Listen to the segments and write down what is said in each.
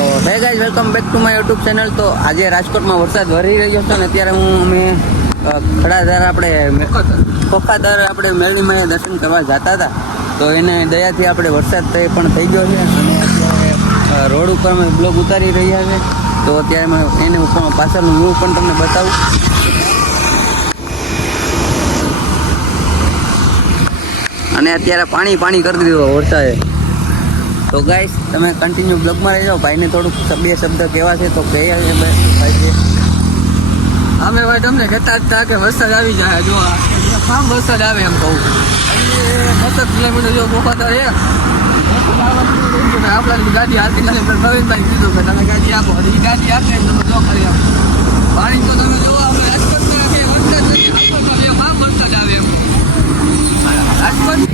Hey guys welcome back to my YouTube channel. તો આજે રાજકોટમાં વરસાદ વરી રહ્યો છે અને અત્યારે અમે ખડાધાર આપણે ખોખાધાર આપણે મેળણીમાં દર્શન કરવા જતા હતા. તો એને દયાથી આપણે વરસાદ પણ થઈ ગયો છે અને અત્યારે રોડ ઉપર અમે બ્લોગ ઉતારી રહ્યા છે. તો અત્યારે એને ઉપર પાછળનું વ્યૂ પણ તમને બતાવું. અને અત્યારે પાણી કરી દીધું વરસાદે. તો ગાઈસ તમે કન્ટિન્યુ બ્લોગમાં રહી જાઓ. ભાઈને થોડુંક બે શબ્દ કહેવા છે તો કહે છે ભાઈ છે. અમે ભાઈ તમને કહેતા જ હતા કે વરસાદ આવી જાય. જો કામ વરસાદ આવે એમ કહું. 10 કિલોમીટર જો ગોખાતા છે આપણા ગાડી હાલતી નથી. પણ પ્રવીણભાઈ કીધું કે તમે ગાડી આપો. એ ગાડી આપે તમે જો કરી આપો. પાણી તો તમે જોવો આપણે રાજકોટમાં વરસાદ કામ વરસાદ આવે એમ રાજકોટ.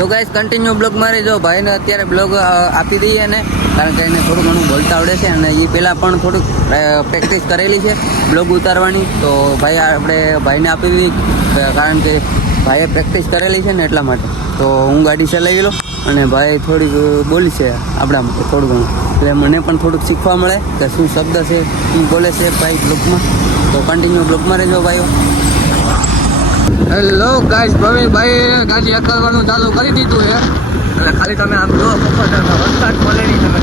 તો ગાઈસ કન્ટિન્યુ બ્લોગ મારી જો. ભાઈને અત્યારે બ્લોગ આપી દઈએ ને, કારણ કે એને થોડું ઘણું બોલતા આવડે છે અને એ પહેલાં પણ થોડુંક પ્રેક્ટિસ કરેલી છે બ્લોગ ઉતારવાની. તો ભાઈ આપણે ભાઈને આપી દીધી, કારણ કે ભાઈએ પ્રેક્ટિસ કરેલી છે ને એટલા માટે. તો હું ગાડી ચલાવી લઉં અને ભાઈ થોડીક બોલી છે આપણા માટે થોડું ઘણું, એટલે મને પણ થોડુંક શીખવા મળે કે શું શબ્દ છે, શું બોલે છે ભાઈ બ્લોગમાં. તો કન્ટિન્યુ બ્લોગમાં રહેજો ભાઈઓ. હેલો ગાઈસ, પ્રવીણભાઈ ગાડી અકળવાનું ચાલુ કરી દીધું છે અને ખાલી તમે આમ જો વરસાદ મળે નહીં તમે.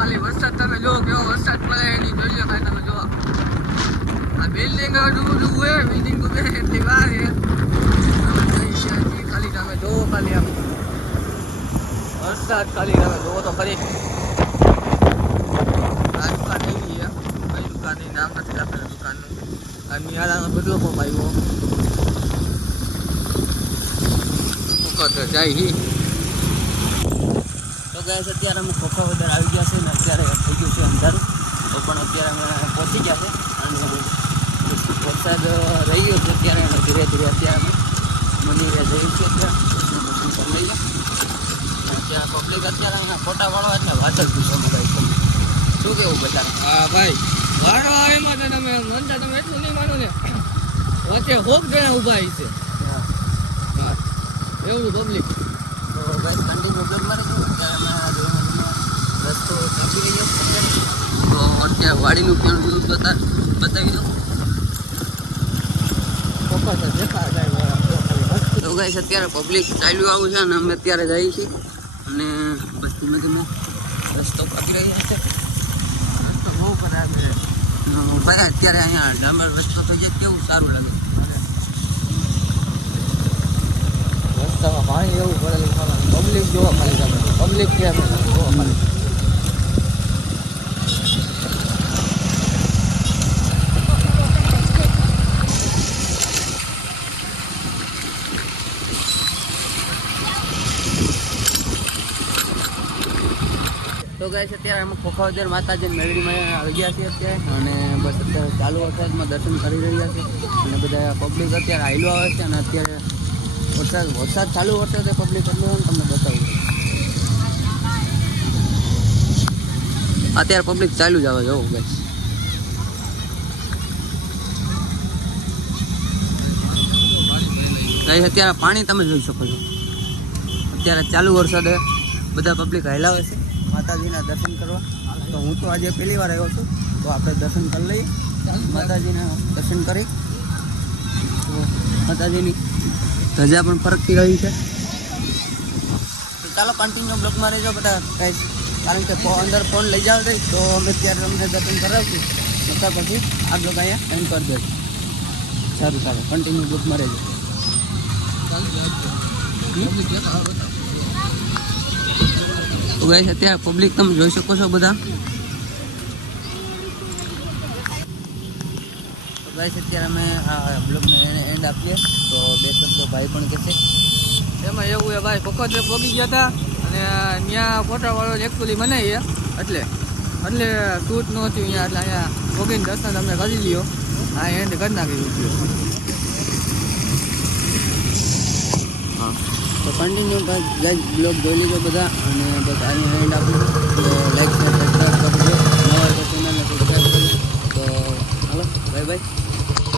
ખાલી વરસાદ તમે જો કેવો વરસાદ પડે એની જોઈ લો. તમે જો આ બિલ્ડિંગ ડૂબું હે, બિલ્ડિંગ ડૂબે એટલી વાર છે. ખાલી તમે જોવો, ખાલી આમ વરસાદ ખાલી તમે જોવો તો ખરી. આ દુકાન એવી છે, કઈ દુકાનની નામ નથી આપેલું દુકાનનું. આ નિયાળાનો કેટલો પણ આવ્યો જાય હી. તો ગાઈસ અત્યારે અમે ખોખાધાર આવી ગયા છે ને અત્યારે થઈ ગયું છે અંધારું. તો પણ અત્યારે અમે પહોંચી ગયા છે અને વરસાદ રહી ગયો છે અત્યારે. અને ધીરે ધીરે અત્યારે અમે મંદિરે જઈએ છીએ. અત્યારે લઈએ અત્યારે પબ્લિક અત્યારે અહીંયા ફોટા વાળવા એટલે વાત જ પૂછો ભાઈ. શું કેવું બધા? હા ભાઈ, વાળવા એમાં તો તમે મનતા તમે એટલું નહીં માનો ને, વચ્ચે હોક જણા ઊભા છે એવું પબ્લિક. તો ગાઈસ કન્ટિન્યુ બ્લોગ મારે છે. અત્યારે અમે રસ્તો ચૂકી રહ્યો અત્યારે. તો અત્યારે વાડીનું પણ બતાવી દો. તો ગાઈસ અત્યારે પબ્લિક ચાલ્યું આવું છે અને અમે અત્યારે જઈએ છીએ અને બસ ધીમે ધીમે રસ્તો કાપી રહ્યા છે. બહુ ખરાબ છે ભાઈ. અત્યારે અહીંયા ડામર રસ્તો થઈ જાય કેવું સારું લાગે. રસ્તામાં પાણી એવું પડેલું પબ્લિક જોવા ખાલી તમે પબ્લિક ક્યાં છે જોવા ખાલી. તો ગાઈસ અત્યારે અમે ખોખાધાર માતાજી મેળવીમાં આવી ગયા છીએ અત્યારે. અને બસ અત્યારે ચાલુ વરસાદમાં દર્શન કરી રહ્યા છે અને બધા પબ્લિક અત્યારે હાઈલો આવે છે. અને અત્યારે વરસાદ ચાલુ વરસાદે પબ્લિક એટલું તમને બતાવું. અત્યારે પબ્લિક ચાલુ જ આવે જવું ગાઈસ. ગાઈસ અત્યારે પાણી તમે જોઈ શકો છો. અત્યારે ચાલુ વરસાદે બધા પબ્લિક હાઈલાવે છે માતાજીના દર્શન કરવા. તો હું તો આજે પહેલી વાર આવ્યો છું. તો આપણે દર્શન કરી લઈએ, માતાજીના દર્શન કરી. તો માતાજીની ધજા પણ ફરકતી રહી છે. તો ચાલો કન્ટિન્યુ બ્લોગમાં રહેજો બધા ગાઈસ, કારણ કે અંદર ફોન લઈ જાવ દઈ તો અમે ત્યારે અમને દર્શન કરાવશું. નકર પછી આ બ્લોગ અહીંયા એન્ડ કરી દઈશું. સારું કન્ટિન્યુ બ્લોગમાં રહેજો. તો ગાઈસ અત્યારે પબ્લિક તમે જોઈ શકો છો બધા. તો ગાઈસ અત્યારે અમે આ બ્લોગને એન્ડ આપીએ. તો બે શબ્દો ભાઈ પણ કહેશે. એમાં એવું છે ભાઈ, ખોખાધાર પગી ગયા હતા અને ત્યાં ફોટા વાળો એકચ્યુઅલી મને એટલે એટલે શૂટ ન થયું અહીંયા એટલે અહીંયા ભોગીને દર્શન તમે કરી લ્યો આ એન્ડ કરી નાખી વિડીયો હા તો કન્ટિન્યુ ગાઈઝ બ્લોગ જોઈ લીધો બધા અને બસ અહીંયા એન્ડ આપું લાઈક શેર